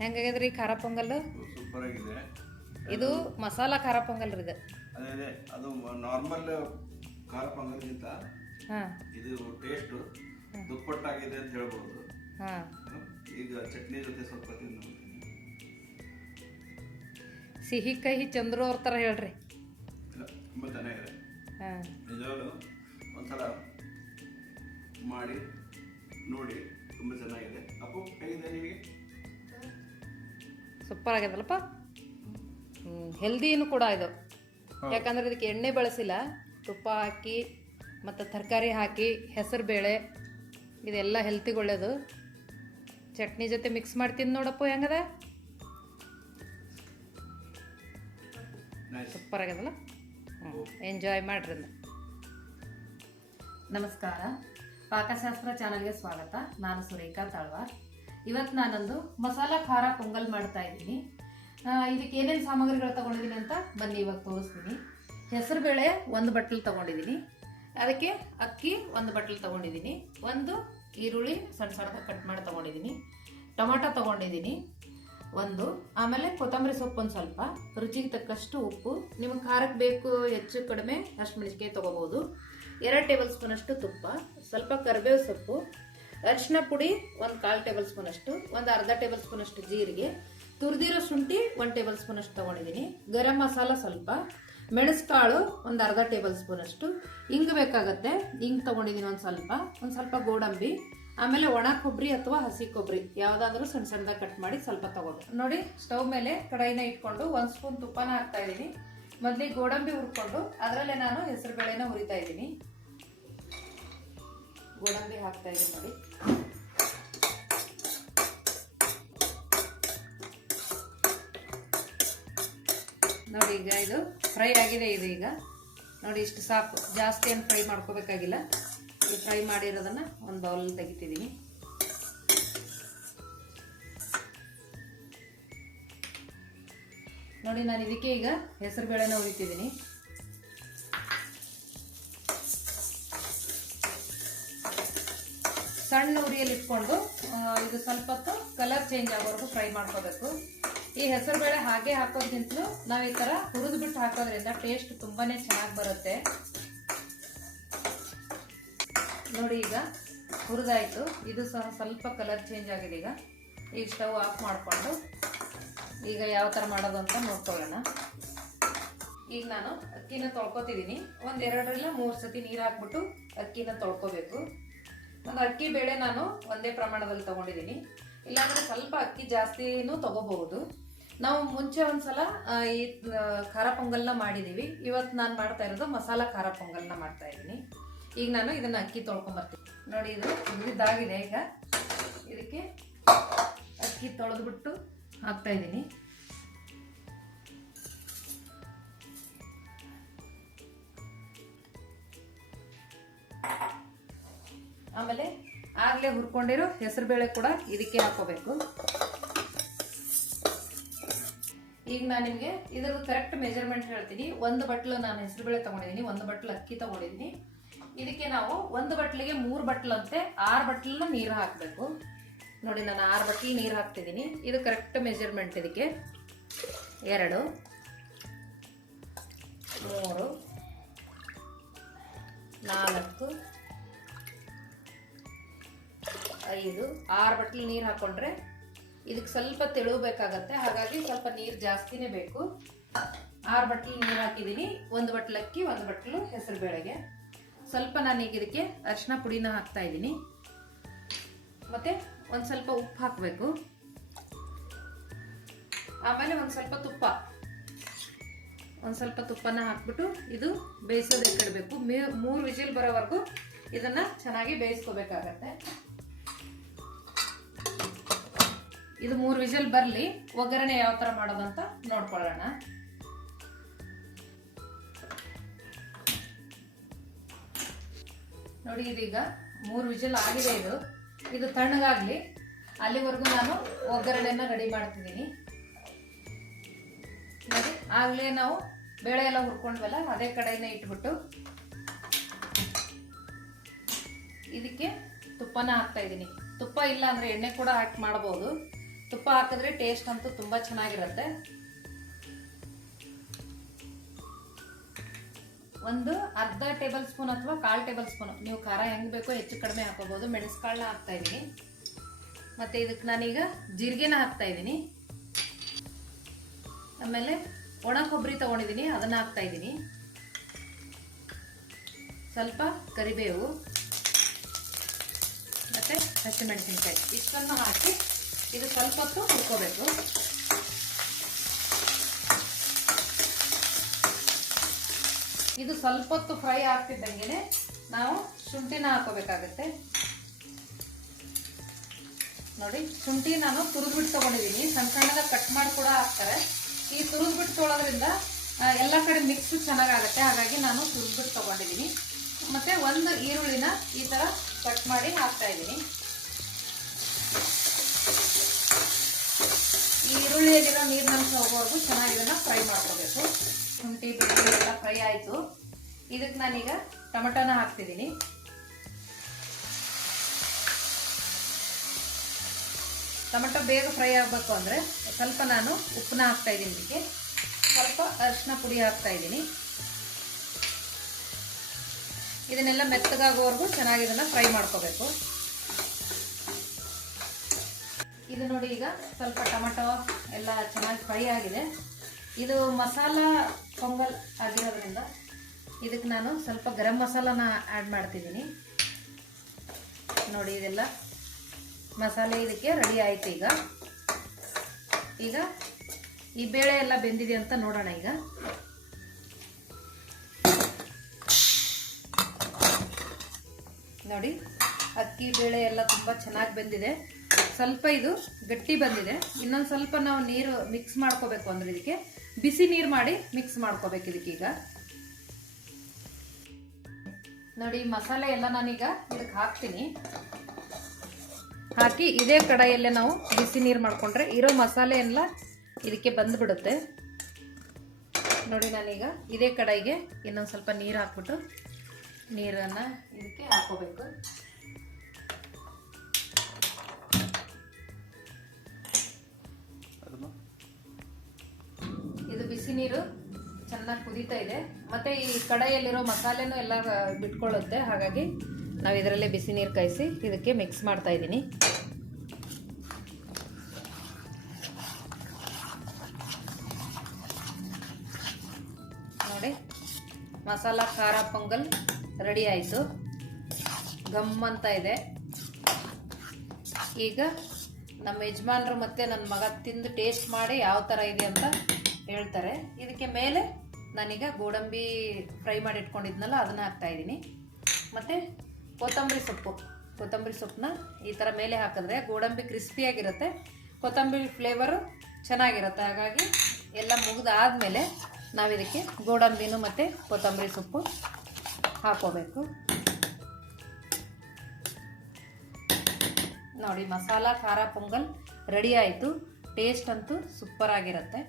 ಹೆಂಗಾಗ್ಯದ್ರಿ ಖಾರ ಪೊಂಗಲ್? ಸೂಪರ್ ಆಗಿದೆ. ಇದು ಮಸಾಲಾ ಖಾರ ಪೊಂಗಲ್ ರೀ ಇದು. ಅದೇ ಅದು ನಾರ್ಮಲ್ ಖಾರ ಪೊಂಗಲ್ಗಿಂತ ಇದು ಟೇಸ್ಟ್ ದುಪ್ಪಟ್ಟಾಗಿದೆ ಅಂತ ಹೇಳ್ಬೋದು. ಈಗ ಚಟ್ನಿ ಜೊತೆ ಸ್ವಲ್ಪ ತಿಂದು ನೋಡ್ತೀನಿ. ಸಿಹಿ ಕಹಿ ಚಂದ್ರು ಅವ್ರ ಥರ ಹೇಳ್ರಿ. ಇಲ್ಲ, ತುಂಬ ಚೆನ್ನಾಗಿದೆ. ನಿಜವಾಗ್ಲೂ ಒಂದ್ಸಲ ಮಾಡಿ ನೋಡಿ, ತುಂಬ ಚೆನ್ನಾಗಿದೆ. ಅಪ್ಪು ಹೇಗಿದೆ ನಿಮಗೆ? ಸೂಪರ್ ಆಗ್ಯದಲ್ಲಪ್ಪ. ಹೆಲ್ದಿನೂ ಕೂಡ ಇದು. ಯಾಕಂದ್ರೆ ಇದಕ್ಕೆ ಎಣ್ಣೆ ಬಳಸಿಲ್ಲ, ತುಪ್ಪ ಹಾಕಿ ಮತ್ತು ತರಕಾರಿ ಹಾಕಿ ಹೆಸರು ಬೇಳೆ ಇದೆಲ್ಲ ಹೆಲ್ತಿಗೆ ಒಳ್ಳೇದು. ಚಟ್ನಿ ಜೊತೆ ಮಿಕ್ಸ್ ಮಾಡ್ತೀನಿ ನೋಡಪ್ಪ, ಹೆಂಗದ? ಸೂಪರ್ ಆಗ್ಯದಲ್ಲ. ಎಂಜಾಯ್ ಮಾಡ್ರಿ. ನಮಸ್ಕಾರ, ಪಾಕಶಾಸ್ತ್ರ ಚಾನಲ್ಗೆ ಸ್ವಾಗತ. ನಾನು ಸುರೇಖಾ ತಾಳ್ವಾರ್. ಇವತ್ತು ನಾನೊಂದು ಮಸಾಲಾ ಖಾರ ಪೊಂಗಲ್ ಮಾಡ್ತಾ ಇದ್ದೀನಿ. ಇದಕ್ಕೆ ಏನೇನು ಸಾಮಗ್ರಿಗಳು ತಗೊಂಡಿದ್ದೀನಿ ಅಂತ ಬನ್ನಿ ಇವಾಗ ತೋರಿಸ್ತೀನಿ. ಹೆಸರು ಬೇಳೆ 1 ಬಟ್ಲು ತಗೊಂಡಿದ್ದೀನಿ, ಅದಕ್ಕೆ ಅಕ್ಕಿ 1 ಬಟ್ಲು ತಗೊಂಡಿದ್ದೀನಿ, 1 ಈರುಳ್ಳಿ ಸಣ್ಣ ಸಣ್ಣದಾಗಿ ಕಟ್ ಮಾಡಿ ತಗೊಂಡಿದ್ದೀನಿ, ಟೊಮಾಟೊ ತಗೊಂಡಿದ್ದೀನಿ 1, ಆಮೇಲೆ ಕೊತ್ತಂಬರಿ ಸೊಪ್ಪು ಒಂದು ಸ್ವಲ್ಪ, ರುಚಿಗೆ ತಕ್ಕಷ್ಟು ಉಪ್ಪು, ನಿಮಗೆ ಖಾರಕ್ಕೆ ಬೇಕು ಹೆಚ್ಚು ಕಡಿಮೆ ಅಷ್ಟು ಮೆಣಸಿನ್ಕಾಯಿ ತೊಗೋಬೋದು, 2 ಟೇಬಲ್ ಸ್ಪೂನ್ ಅಷ್ಟು ತುಪ್ಪ, ಸ್ವಲ್ಪ ಕರಿಬೇವು ಸೊಪ್ಪು, ಅರಿಶಿನ ಪುಡಿ 1/4 ಟೇಬಲ್ ಸ್ಪೂನ್ ಅಷ್ಟು, 1/2 ಟೇಬಲ್ ಸ್ಪೂನ್ ಅಷ್ಟು ಜೀರಿಗೆ, ತುರಿದಿರೋ ಶುಂಠಿ 1 ಟೇಬಲ್ ಸ್ಪೂನ್ ಅಷ್ಟು ತಗೊಂಡಿದ್ದೀನಿ, ಗರಂ ಮಸಾಲ ಸ್ವಲ್ಪ, ಮೆಣಸುಕಾಳು 1/2 ಟೇಬಲ್ ಸ್ಪೂನ್ ಅಷ್ಟು, ಹಿಂಗ್ ಬೇಕಾಗತ್ತೆ, ಹಿಂಗ್ ತಗೊಂಡಿದ್ದೀನಿ ಒಂದು ಸ್ವಲ್ಪ ಗೋಡಂಬಿ, ಆಮೇಲೆ ಒಣ ಕೊಬ್ಬರಿ ಅಥವಾ ಹಸಿ ಕೊಬ್ಬರಿ ಯಾವ್ದಾದ್ರೂ ಸಣ್ಣ ಸಣ್ಣದಾಗಿ ಕಟ್ ಮಾಡಿ ಸ್ವಲ್ಪ ತಗೊಂಡು. ನೋಡಿ, ಸ್ಟವ್ ಮೇಲೆ ಕಡಾಯಿನ ಇಟ್ಕೊಂಡು 1 ಸ್ಪೂನ್ ತುಪ್ಪನ ಹಾಕ್ತಾ ಇದ್ದೀನಿ. ಮೊದಲಿಗೆ ಗೋಡಂಬಿ ಹುರ್ಕೊಂಡು ಅದರಲ್ಲೇ ನಾನು ಹೆಸರು ಬೇಳೆನ ಹುರಿತಾ ಇದ್ದೀನಿ. ಗೋಡಂಬಿ ಹಾಕ್ತಾ ಇದ್ದೀನಿ ನೋಡಿ. ನೋಡಿ, ಈಗ ಇದು ಫ್ರೈ ಆಗಿದೆ. ಇದು ಈಗ ನೋಡಿ, ಇಷ್ಟು ಸಾಕು, ಜಾಸ್ತಿ ಏನು ಫ್ರೈ ಮಾಡ್ಕೋಬೇಕಾಗಿಲ್ಲ. ಈ ಫ್ರೈ ಮಾಡಿರೋದನ್ನ ಒಂದು ಬೌಲ್ ತೆಗಿತಿದ್ದೀನಿ. ನೋಡಿ, ನಾನು ಇದಕ್ಕೆ ಈಗ ಹೆಸರು ಬೇಳೆನ ಹುರಿತಿದ್ದೀನಿ. ಸಣ್ಣ ಉರಿಯಲ್ಲಿ ಇಟ್ಕೊಂಡು ಇದು ಸ್ವಲ್ಪ ಹೊತ್ತು ಕಲರ್ ಚೇಂಜ್ ಆಗೋವರೆಗೂ ಫ್ರೈ ಮಾಡ್ಕೋಬೇಕು. ಈ ಹೆಸರು ಬೇಳೆ ಹಾಗೆ ಹಾಕೋದ್ಕಿಂತಲೂ ನಾವು ಈ ಥರ ಹುರಿದು ಬಿಟ್ಟು ಹಾಕೋದ್ರಿಂದ ಟೇಸ್ಟ್ ತುಂಬಾನೇ ಚೆನ್ನಾಗಿ ಬರುತ್ತೆ. ನೋಡಿ, ಈಗ ಹುರಿದಾಯ್ತು. ಇದು ಸಹ ಸ್ವಲ್ಪ ಕಲರ್ ಚೇಂಜ್ ಆಗಿದೆ. ಈಗ ಸ್ಟವ್ ಆಫ್ ಮಾಡಿಕೊಂಡು ಈಗ ಯಾವ ಥರ ಮಾಡೋದು ಅಂತ ನೋಡ್ಕೊಳ್ಳೋಣ. ಈಗ ನಾನು ಅಕ್ಕಿನ ತೊಳ್ಕೊತಿದ್ದೀನಿ. 1 2 ಇಲ್ಲ 3 ಸತಿ ನೀರು ಹಾಕ್ಬಿಟ್ಟು ಅಕ್ಕಿನ ತೊಳ್ಕೊಬೇಕು. ಒಂದು ಅಕ್ಕಿ ಬೇಳೆ ನಾನು ಒಂದೇ ಪ್ರಮಾಣದಲ್ಲಿ ತಗೊಂಡಿದ್ದೀನಿ. ಇಲ್ಲಾಂದ್ರೆ ಸ್ವಲ್ಪ ಅಕ್ಕಿ ಜಾಸ್ತಿನೂ ತಗೋಬಹುದು. ನಾವು ಮುಂಚೆ ಒಂದ್ಸಲ ಈ ಖಾರ ಪೊಂಗಲ್ನ ಮಾಡಿದೀವಿ. ಇವತ್ತು ನಾನು ಮಾಡ್ತಾ ಇರೋದು ಮಸಾಲಾ ಖಾರ ಪೊಂಗಲ್ನ ಮಾಡ್ತಾ ಇದ್ದೀನಿ. ಈಗ ನಾನು ಇದನ್ನ ಅಕ್ಕಿ ತೊಳ್ಕೊಂಬರ್ತೀನಿ. ನೋಡಿ, ಇದು ಇದಾಗಿದೆ. ಈಗ ಇದಕ್ಕೆ ಅಕ್ಕಿ ತೊಳೆದ್ಬಿಟ್ಟು ಹಾಕ್ತಾ ಇದ್ದೀನಿ. ಆಮೇಲೆ ಆಗ್ಲೇ ಹುರ್ಕೊಂಡಿರೋ ಹೆಸರು ಬೇಳೆ ಕೂಡ ಇದಕ್ಕೆ ಹಾಕೋಬೇಕು. ಈಗ ನಾನು ನಿಮಗೆ ಇದ್ರದ್ದು ಕರೆಕ್ಟ್ ಮೆಜರ್ಮೆಂಟ್ ಹೇಳ್ತೀನಿ. 1 ಬಟ್ಲು ನಾನು ಹೆಸರು ಬೇಳೆ ತಗೊಂಡಿದ್ದೀನಿ, 1 ಬಟ್ಲು ಅಕ್ಕಿ ತಗೊಂಡಿದ್ದೀನಿ. ಇದಕ್ಕೆ ನಾವು 1 ಬಟ್ಲಿಗೆ 3 ಬಟ್ಲಂತೆ 6 ಬಟ್ಲನ್ನ ನೀರು ಹಾಕಬೇಕು. ನೋಡಿ, ನಾನು 6 ಬಟ್ಲು ನೀರು ಹಾಕ್ತಿದ್ದೀನಿ. ಇದು ಕರೆಕ್ಟ್ ಮೆಜರ್ಮೆಂಟ್. ಇದಕ್ಕೆ 2 3 4 5 6 ಬಟ್ಲು ನೀರು ಹಾಕೊಂಡ್ರೆ ಇದಕ್ಕೆ ಸ್ವಲ್ಪ ತೆಳುಬೇಕಾಗತ್ತೆ. ಹಾಗಾಗಿ ಸ್ವಲ್ಪ ನೀರು ಜಾಸ್ತಿನೇ ಬೇಕು. 6 ಬಟ್ಲು ನೀರು ಹಾಕಿದ್ದೀನಿ. 1 ಬಟ್ಲು ಅಕ್ಕಿ, 1 ಬಟ್ಲು ಹೆಸರು ಬೇಳೆಗೆ. ಸ್ವಲ್ಪ ನಾನೀಗ ಇದಕ್ಕೆ ಅರಿಶಿನ ಪುಡಿನ ಹಾಕ್ತಾ ಇದ್ದೀನಿ. ಮತ್ತೆ ಒಂದು ಸ್ವಲ್ಪ ಉಪ್ಪು ಹಾಕಬೇಕು. ಆಮೇಲೆ ಒಂದು ಸ್ವಲ್ಪ ತುಪ್ಪನ ಹಾಕ್ಬಿಟ್ಟು ಇದು ಬೇಯಿಸೋದಕ್ಕೆ ಇಡಬೇಕು. 3 ವಿಜಿಲ್ ಬರೋವರೆಗೂ ಇದನ್ನ ಚೆನ್ನಾಗಿ ಬೇಯಿಸ್ಕೋಬೇಕಾಗತ್ತೆ. ಇದು 3 ವಿಜಿಲ್ ಬರಲಿ. ಒಗ್ಗರಣೆ ಯಾವ ತರ ಮಾಡೋದಂತ ನೋಡ್ಕೊಳ್ಳೋಣ. ನೋಡಿ, ಇದೀಗ 3 ವಿಜಿಲ್ ಆಗಿದೆ. ಇದು ತಣ್ಣಗಾಗ್ಲಿ, ಅಲ್ಲಿವರೆಗೂ ನಾನು ಒಗ್ಗರಣೆನ ರೆಡಿ ಮಾಡ್ತಿದ್ದೀನಿ. ನೋಡಿ, ಆಗ್ಲೇ ನಾವು ಬೇಳೆ ಎಲ್ಲ ಹುರ್ಕೊಂಡ್ವಲ್ಲ, ಅದೇ ಕಡೆನೇ ಇಟ್ಬಿಟ್ಟು ಇದಕ್ಕೆ ತುಪ್ಪನ ಹಾಕ್ತಾ ಇದ್ದೀನಿ. ತುಪ್ಪ ಇಲ್ಲ ಅಂದ್ರೆ ಎಣ್ಣೆ ಕೂಡ ಹಾಕಿ ಮಾಡಬಹುದು. ತುಪ್ಪ ಹಾಕಿದ್ರೆ ಟೇಸ್ಟ್ ಅಂತೂ ತುಂಬಾ ಚೆನ್ನಾಗಿರುತ್ತೆ. ಒಂದು ಅರ್ಧ ಟೇಬಲ್ ಸ್ಪೂನ್ ಅಥವಾ 1/4 ಟೇಬಲ್ ಸ್ಪೂನ್, ನೀವು ಖಾರ ಹೆಂಗ್ ಬೇಕೋ ಹೆಚ್ಚು ಕಡಿಮೆ ಹಾಕೋಬಹುದು, ಮೆಣಸುಕಾಳನ್ನ ಹಾಕ್ತಾ ಇದೀನಿ. ಮತ್ತೆ ಇದಕ್ಕೆ ನಾನೀಗ ಜೀರಿಗೆನ ಹಾಕ್ತಾ ಇದ್ದೀನಿ. ಆಮೇಲೆ ಒಣ ಕೊಬ್ಬರಿ ತಗೊಂಡಿದ್ದೀನಿ, ಅದನ್ನ ಹಾಕ್ತಾ ಇದ್ದೀನಿ. ಸ್ವಲ್ಪ ಕರಿಬೇವು ಮತ್ತೆ ಹಸಿಮೆಣಸಿನಕಾಯಿ ಇಷ್ಟನ್ನು ಹಾಕಿ ಇದು ಸ್ವಲ್ಪ ಹೊತ್ತು ಹುರ್ಕೋಬೇಕು. ಇದು ಸ್ವಲ್ಪ ಹೊತ್ತು ಫ್ರೈ ಆಗ್ತಿದ್ದಂಗೆ ನಾವು ಶುಂಠಿನ ಹಾಕೋಬೇಕಾಗತ್ತೆ. ನೋಡಿ, ಶುಂಠಿ ನಾನು ತುರಿದ್ಬಿಟ್ಟು ತಗೊಂಡಿದ್ದೀನಿ, ಸಣ್ಣ ಸಣ್ಣದಾಗಿ ಕಟ್ ಮಾಡಿ ಕೂಡ ಹಾಕ್ತಾರೆ. ಈ ತುರಿದ್ಬಿಟ್ಟು ತೊಳೋದ್ರಿಂದ ಎಲ್ಲ ಕಡೆ ಮಿಕ್ಸ್ ಚೆನ್ನಾಗಾಗತ್ತೆ, ಹಾಗಾಗಿ ನಾನು ತುರಿದ್ಬಿಟ್ಟು ತಗೊಂಡಿದ್ದೀನಿ. ಮತ್ತೆ ಒಂದು ಈರುಳ್ಳಿನ ಈ ತರ ಕಟ್ ಮಾಡಿ ಹಾಕ್ತಾ ಇದ್ದೀನಿ. ಈ ಈರುಳ್ಳಿಯಲ್ಲಿರೋ ನೀರಿನಂಶ ಹೋಗೋವರೆಗೂ ಚೆನ್ನಾಗಿ ಇದನ್ನ ಫ್ರೈ ಮಾಡ್ಕೋಬೇಕು. ಶುಂಠಿ ಬೆಳ್ಳುಳ್ಳಿ ಎಲ್ಲ ಫ್ರೈ ಆಯ್ತು. ಇದಕ್ಕೆ ನಾನೀಗ ಟೊಮೆಟೊನ ಹಾಕ್ತಿದ್ದೀನಿ. ಟೊಮೆಟೊ ಬೇಗ ಫ್ರೈ ಆಗಬೇಕು ಅಂದ್ರೆ ಸ್ವಲ್ಪ ನಾನು ಉಪ್ಪನ್ನ ಹಾಕ್ತಾ ಇದ್ದೀನಿ. ಇದಕ್ಕೆ ಸ್ವಲ್ಪ ಅರಿಶಿನ ಪುಡಿ ಹಾಕ್ತಾ ಇದ್ದೀನಿ. ಇದನ್ನೆಲ್ಲ ಮೆತ್ತಗಾಗುವವರೆಗೂ ಚೆನ್ನಾಗಿ ಇದನ್ನ ಫ್ರೈ ಮಾಡ್ಕೋಬೇಕು. ಇದು ನೋಡಿ, ಈಗ ಸ್ವಲ್ಪ ಟೊಮೆಟೊ ಎಲ್ಲ ಚೆನ್ನಾಗಿ ಫ್ರೈ ಆಗಿದೆ. ಇದು ಮಸಾಲ ಪೊಂಗಲ್ ಆಗಿರೋದ್ರಿಂದ ಇದಕ್ಕೆ ನಾನು ಸ್ವಲ್ಪ ಗರಂ ಮಸಾಲಾನ ಆ್ಯಡ್ ಮಾಡ್ತಿದ್ದೀನಿ. ನೋಡಿ, ಇದೆಲ್ಲ ಮಸಾಲೆ ಇದಕ್ಕೆ ರೆಡಿ ಆಯ್ತು. ಈಗ ಈ ಬೇಳೆ ಎಲ್ಲ ಬೆಂದಿದೆ ಅಂತ ನೋಡೋಣ. ಈಗ ನೋಡಿ, ಅಕ್ಕಿ ಬೇಳೆ ಎಲ್ಲ ತುಂಬಾ ಚೆನ್ನಾಗಿ ಬೆಂದಿದೆ. ಸ್ವಲ್ಪ ಇದು ಗಟ್ಟಿ ಬಂದಿದೆ. ಇನ್ನೊಂದು ಸ್ವಲ್ಪ ನಾವು ನೀರು ಮಿಕ್ಸ್ ಮಾಡ್ಕೋಬೇಕು. ಅಂದ್ರೆ ಇದಕ್ಕೆ ಬಿಸಿ ನೀರು ಮಾಡಿ ಮಿಕ್ಸ್ ಮಾಡ್ಕೋಬೇಕು. ಇದಕ್ಕೀಗ ನೋಡಿ, ಮಸಾಲೆ ಎಲ್ಲ ನಾನೀಗ ಇದಕ್ಕೆ ಹಾಕ್ತೀನಿ. ಹಾಕಿ ಇದೇ ಕಡಾಯಲ್ಲೇ ನಾವು ಬಿಸಿ ನೀರು ಮಾಡ್ಕೊಂಡ್ರೆ ಇರೋ ಮಸಾಲೆ ಎಲ್ಲ ಇದಕ್ಕೆ ಬಂದ್ಬಿಡುತ್ತೆ. ನೋಡಿ, ನಾನೀಗ ಇದೇ ಕಡಾಯಿಗೆ ಇನ್ನೊಂದು ಸ್ವಲ್ಪ ನೀರು ಹಾಕ್ಬಿಟ್ಟು ನೀರನ್ನ ಇದಕ್ಕೆ ಹಾಕೋಬೇಕು. ಇದು ಬಿಸಿ ನೀರು ಚೆನ್ನಾಗಿ ಕುದೀತಾ ಇದೆ. ಮತ್ತೆ ಈ ಕಡಾಯಿಯಲ್ಲಿರೋ ಮಸಾಲೆನೂ ಎಲ್ಲ ಬಿಟ್ಕೊಳ್ಳುತ್ತೆ, ಹಾಗಾಗಿ ನಾವು ಇದರಲ್ಲೇ ಬಿಸಿ ನೀರು ಕಾಯಿಸಿ ಇದಕ್ಕೆ ಮಿಕ್ಸ್ ಮಾಡ್ತಾ ಇದ್ದೀನಿ. ನೋಡಿ, ಮಸಾಲ ಖಾರ ಪೊಂಗಲ್ ರೆಡಿ ಆಯಿತು. ಗಮ್ ಅಂತ ಇದೆ. ಈಗ ನಮ್ಮ ಯಜಮಾನ್ರು ಮತ್ತೆ ನನ್ನ ಮಗ ತಿಂದು ಟೇಸ್ಟ್ ಮಾಡಿ ಯಾವ ಥರ ಇದೆ ಅಂತ ಹೇಳ್ತಾರೆ. ಇದಕ್ಕೆ ಮೇಲೆ ನಾನೀಗ ಗೋಡಂಬಿ ಫ್ರೈ ಮಾಡಿ ಇಟ್ಕೊಂಡಿದ್ನಲ್ಲ ಅದನ್ನ ಹಾಕ್ತಾ ಇದ್ದೀನಿ. ಮತ್ತು ಕೊತ್ತಂಬರಿ ಸೊಪ್ಪನ್ನ ಈ ಥರ ಮೇಲೆ ಹಾಕಿದ್ರೆ ಗೋಡಂಬಿ ಕ್ರಿಸ್ಪಿಯಾಗಿರುತ್ತೆ, ಕೊತ್ತಂಬರಿ ಫ್ಲೇವರು ಚೆನ್ನಾಗಿರುತ್ತೆ. ಹಾಗಾಗಿ ಎಲ್ಲ ಮುಗಿದಾದ್ಮೇಲೆ ನಾವು ಇದಕ್ಕೆ ಗೋಡಂಬಿನೂ ಮತ್ತು ಕೊತ್ತಂಬರಿ ಸೊಪ್ಪು ಹಾಕೋಬೇಕು. ನೋಡಿ, ಮಸಾಲ ಖಾರ ಪೊಂಗಲ್ ರೆಡಿ ಆಯಿತು. ಟೇಸ್ಟ್ ಅಂತೂ ಸೂಪರ್ ಆಗಿರುತ್ತೆ.